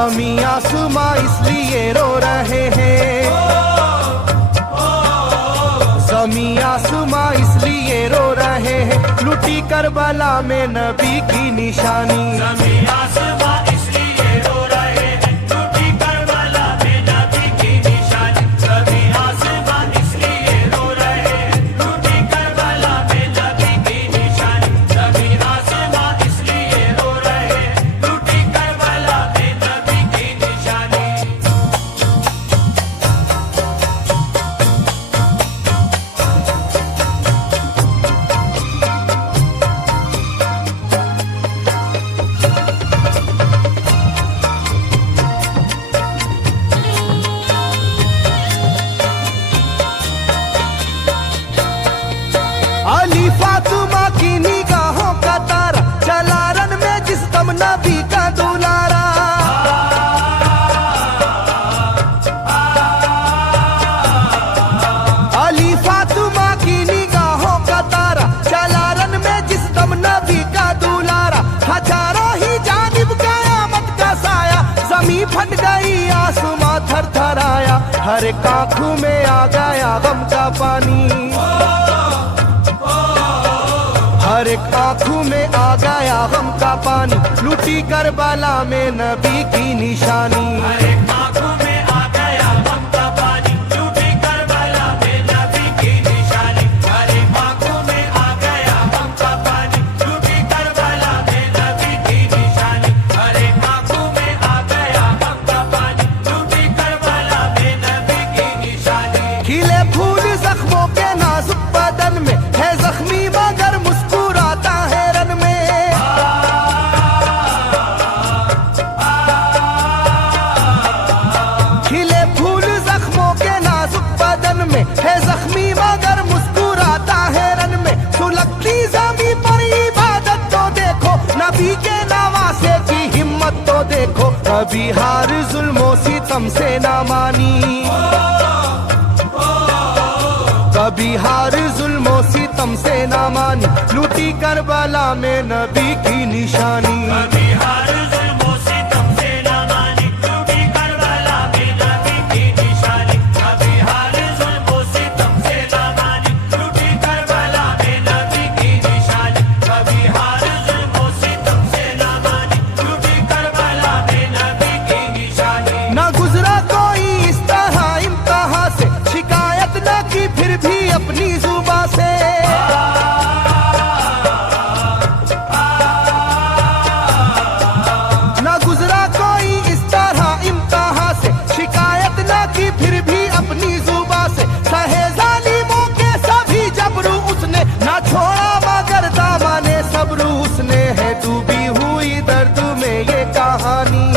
जमी आसमां इसलिए रो रहे हैं, जमी आसमां इसलिए रो रहे हैं, लुटी करबला में नबी की निशानी। जमी आसमां इसलिए रो रहे हैं, लुटी करबला में नबी की निशानी। जमी आसमां इसलिए रो रहे हैं, लुटी करबला में नबी की निशानी। जमी आसमां इसलिए रो रहे हैं, लुटी करबला में नबी की निशानी। अली फातिमा की निगाहों का तारा, चला रन में जिस दम नबी का दुलारा। अली फातिमा की निगाहों का तारा, चला रन में जिस दम नबी का दुलारा। हजारों ही जानिब कयामत का साया, जमीन फट गई आसमां थर थर आया। हर एक आंखों में आ गया गम का पानी, हर एक आंखों में आ गया गम का पानी, लुटी करबला में नबी की निशानी। हर एक आंखों में आ गया गम का पानी, लुटी करबला में नबी की निशानी। हर एक आंखों में आ गया गम का पानी, लुटी करबला में नबी की निशानी। हर एक आंखों में आ गया गम का पानी, लुटी करबला में नबी की निशानी। खिले फूल जख्मों के नाजुक बदन में, है जख्मी मगर मुस्कुराता है रन में। खिले फूल जख्मों के नाजुक बदन में, है जख्मी मगर मुस्कुराता है रन में। सुलगती ज़मीं पर इबादत तो देखो, नबी के नवासे की हिम्मत तो देखो। कभी हार जुल्मों सितम से ना मानी, कभी हार जुल्मों सितम से ना मानी, लूटी करबला में नबी की निशानी। कभी हार जुल्मों सितम से ना मानी, लूटी करबला में नबी की निशानी। कभी हार जुल्मों सितम से ना मानी, लूटी करबला में नबी की निशानी। कभी हार जुल्मों सितम से ना मानी, लूटी करबला में नबी की निशानी। ना गुजरा कोई इस तरह इम्तिहान से, शिकायत न की फिर भी अपनी जुबां से। ना गुजरा कोई इस तरह इम्तिहान से, शिकायत न की फिर भी अपनी जुबां से। सहे जालिमों के सभी जबरू उसने, ना छोड़ा मगर दामने सब्रू उसने। है डूबी हुई दर्द में ये कहानी,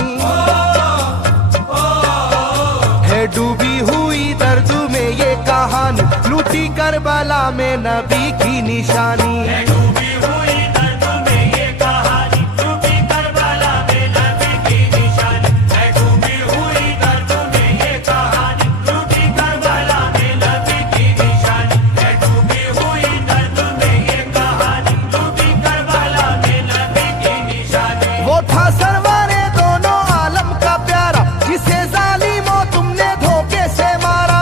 है डूबी हुई दर्द में ये कहानी, लूटी करबला में नबी की निशानी। है डूबी हुई दर्द में ये कहानी, लूटी करबला में नबी की निशानी। है डूबी हुई दर्द में ये कहानी, लूटी करबला में नबी की निशानी। है डूबी हुई दर्द में ये कहानी, लूटी करबला में नबी की निशानी। वो था सरवारे दोनों आलम का प्यारा, जिसे जालिमों तुमने धोखे से मारा।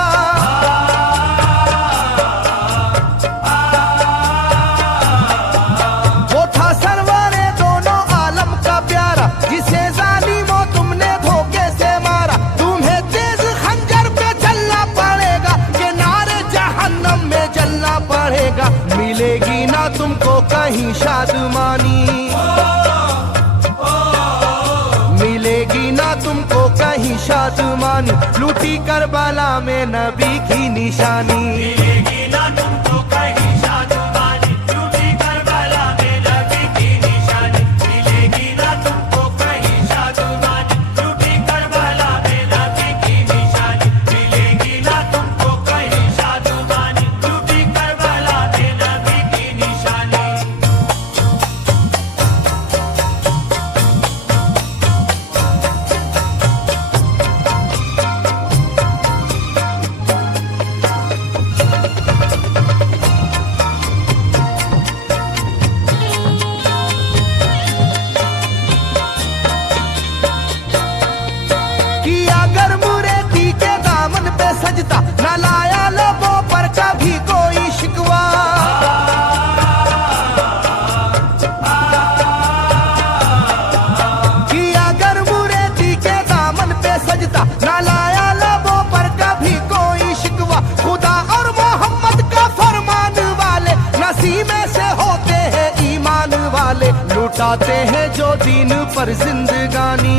वो था सरवारे दोनों आलम का प्यारा, जिसे जालिमों तुमने धोखे से मारा। तुम्हें तेज खंजर पे चलना पड़ेगा, कि नारे जहन्नम में जलना पड़ेगा। मिलेगी ना तुमको कहीं शादमानी, मिलेगी ना तुमको कहीं शादमानी, लूटी करबला में नबी की निशानी। मिलेगी ना तुमको कहीं शादमानी, लूटी करबला में नबी की निशानी। मिलेगी ना तुमको कहीं शादमानी, लूटी करबला में नबी की निशानी। मिलेगी ना तुमको कहीं शादमानी, लूटी करबला में नबी की निशानी। लुटाते हैं जो दीन पर जिंदगानी,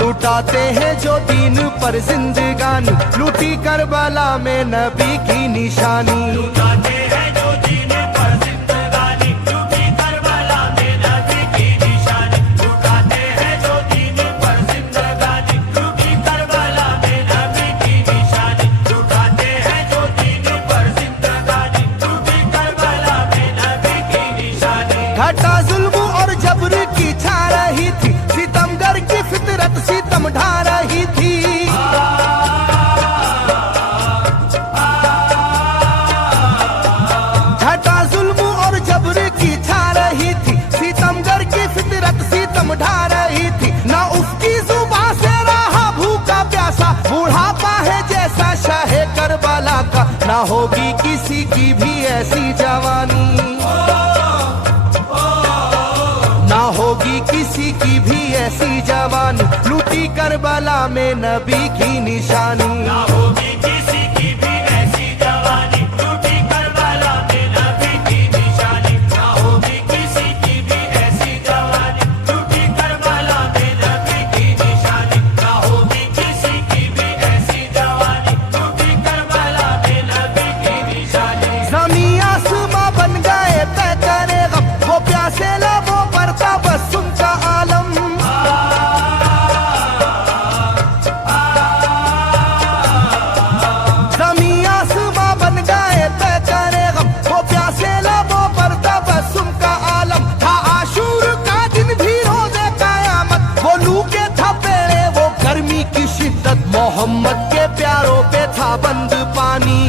लुटाते हैं जो दीन पर जिंदगानी, लूटी करबला में नबी की निशानी। लुटाते हैं जो दीन पर जिंदगानी, लूटी करबला में नबी की निशानी। लुटाते हैं जो दीन पर जिंदगानी, लूटी करबला में नबी की निशानी। लुटाते हैं जो दीन पर जिंदगानी, लूटी करबला में नबी की निशानी। घटा जुल्म और जबर की छा रही थी, सितमगर की फितरत सितम ढा रही थी। घटा जुल्म और जबर की छा रही थी, सितमगर की फितरत सितम ढा रही थी। ना उसकी जुबान से रहा भूखा प्यासा, बुढ़ापा है जैसा शाहे करबला का, ना होगी किसी की भी ऐसी जवानी, ना होगी किसी की भी ऐसी जवानी, लूटी करबला में नबी की निशानी। ना होगी किसी की भी ऐसी जवानी, लूटी करबला में नबी की निशानी। ना होगी किसी की भी ऐसी जवानी, लूटी करबला में नबी की निशानी। ना होगी किसी की भी ऐसी जवानी, लूटी करबला में नबी की निशानी। ज़मीं आसमां बन गए तय करे गम, वो प्यासे लबों पर था बस उनका आलम। ज़मीं आसमां बन गए तय करे गम, वो प्यासे लबों पर था बस उनका आलम। था आशूर का दिन भी रोज़े क़यामत, वो लू के था पेड़े वो गर्मी की शिद्दत, मोहम्मद के प्यारों पे था बंद पानी,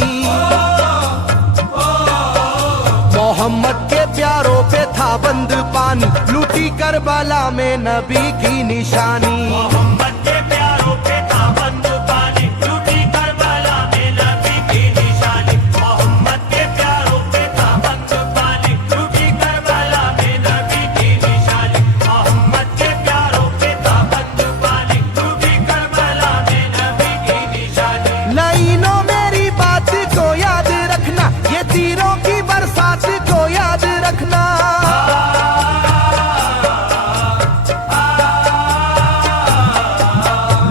मोहम्मद के प्यारों पे था बंद पानी, लूटी करबला में नबी की निशानी। मोहम्मद के प्यारों पे था बंद पानी, लूटी करबला में नबी की निशानी। मोहम्मद के प्यारों पे था बंद पानी, लूटी करबला में नबी की निशानी। मोहम्मद के प्यारों पे था बंद पानी, लूटी करबला में नबी की निशानी। लाइनों मेरी बात को याद रखना, ये तीरों की बरसात को याद रखना।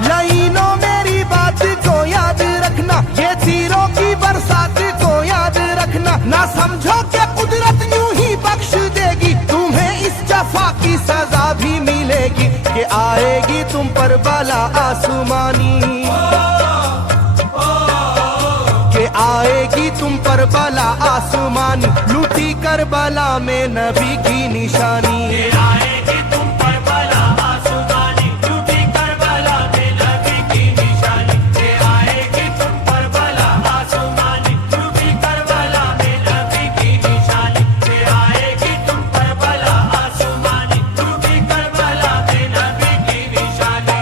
लाइनों मेरी बात को याद रखना, ये तीरों की बरसात को याद रखना। ना समझो कि कुदरत यूं ही बख्श देगी, तुम्हें इस जफा की सजा भी मिलेगी, कि आएगी तुम पर बला आसमानी, कि आएगी तुम पर बला आसमानी, लूटी करबला में नबी की निशानी। ये आएगी तुम पर बला आसमानी, लूटी करबला में नबी की निशानी। ये आएगी तुम पर बला आसमानी, लूटी करबला में नबी की निशानी। ये आएगी तुम पर बला आसमानी, लूटी करबला में नबी की निशानी।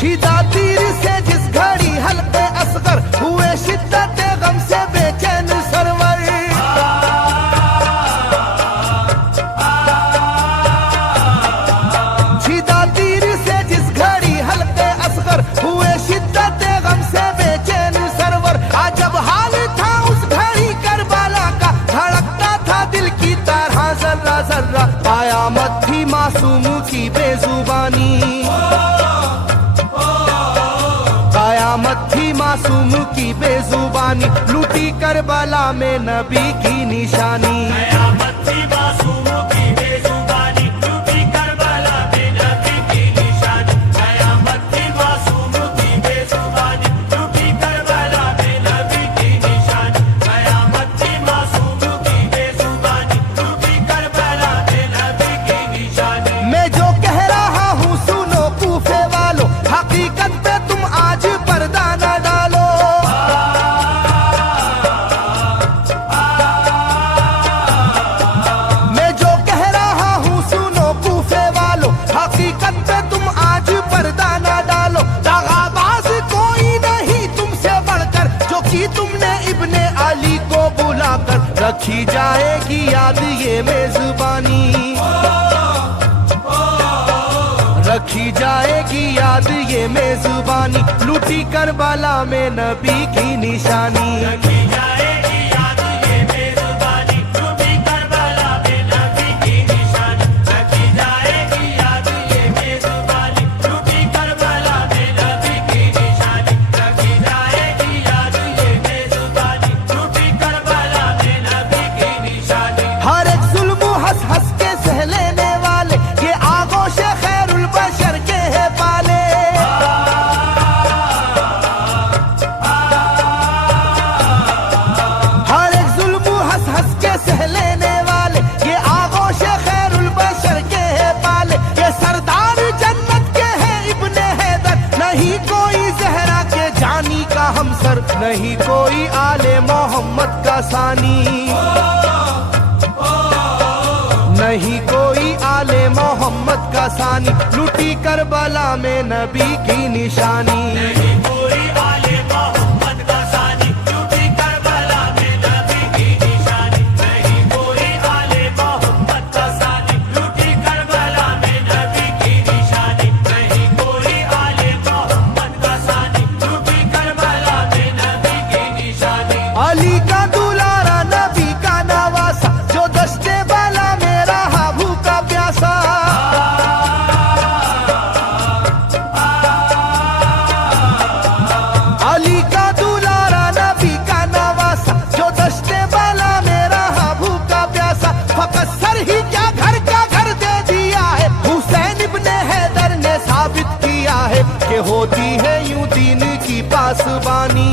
छिदा तीर से जिस घड़ी हल्के असगर हुए, शिद्दत गम से बेचैन सरवर। छिदा तीर से जिस घड़ी हल्के असगर हुए, शिद्दत गम से बेचैन सरवर। अजब हाल था उस घड़ी करबला का, धड़कता था दिल की तरह जर्रा जर्रा। कयामत थी मासूम की बेजुबानी, कयामत थी मासूम की बेजुबानी, लूटी करबला में नबी की निशानी। कयामत थी मासूम की बेजुबानी, लूटी करबला में नबी की निशानी। कयामत थी मासूम की बेजुबानी, लूटी करबला में नबी की निशानी। कयामत थी मासूम की बेजुबानी, लूटी करबला में नबी की निशानी। मैं जो कह रहा हूँ सुनो कूफे वालों, हकीकत पे तुम आज पर्दा न डालो। ये मेजबानी, रखी जाएगी याद ये मेजबानी, लूटी करबला में नबी की निशानी। रखी जाएगी याद ये मेजबानी, लूटी करबला में नबी की निशानी। रखी जाएगी याद ये मेजबानी, लूटी करबला में नबी की निशानी। रखी जाएगी याद ये मेजबानी, लूटी करबला में नबी की निशानी। हर एक जुल्म हंस हंस के सह लेने वाले, ये आगोश खैरुल बशर के है पाले। हर एक जुल्म हंस हंस के सह लेने वाले, ये आगोश खैरुल बशर के है पाले। ये सरदार जन्नत के है इब्ने हैदर, नहीं कोई जहरा के जानी का हमसर, नहीं कोई आले मोहम्मद का सानी, नहीं कोई आले मोहम्मद का सानी, लूटी करबला में नबी की निशानी। नहीं कोई आले मोहम्मद का सानी, लूटी करबला में नबी की निशानी। नहीं कोई आले मोहम्मद का सानी, लूटी करबला में नबी की निशानी। नहीं कोई आले मोहम्मद का सानी, लूटी करबला में नबी की निशानी। अली का दुलारा नबी का नवासा, जो दस्ते बाला में रहा भूखा प्यासा। अली का दुलारा नबी का नवासा, जो दस्ते बाला में रहा भूखा प्यासा। फकत सर ही क्या घर का घर दे दिया है, हुसैन इब्ने हैदर ने साबित किया है कि होती है यूं दीन की पासबानी,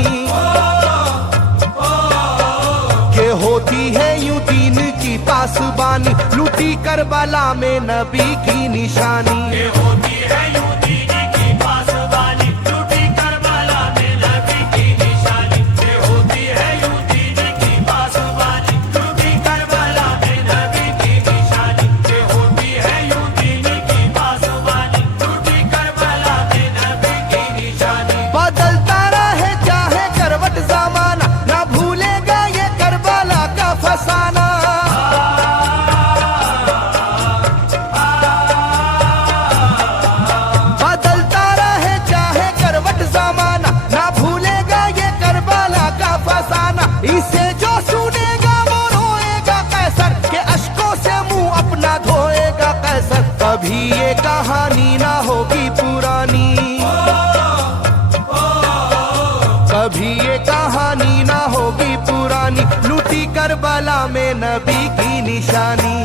के होती है यूं दीन की पासबानी, लूटी करबला में नबी की निशानी। ये होती है यूं दीन की पासबानी, लूटी करबला में नबी की निशानी। ये होती है यूं दीन की पासबानी, लूटी करबला में नबी की निशानी। ये होती है यूं दीन की पासबानी, लूटी करबला में नबी की निशानी। बदलता रहे चाहे करवट जमाना, ना भूलेगा ये करबला का फसाना। बदलता रहे चाहे करवट जमाना, ना भूलेगा ये करबला का फसाना। इसे जो सुनेगा वो रोएगा कैसर, के अश्कों से मुंह अपना धोएगा कैसर। कभी ये कहानी ना होगी पुरानी, कभी ये कहानी ना होगी पुरानी, लूटी करबला में नबी की निशानी।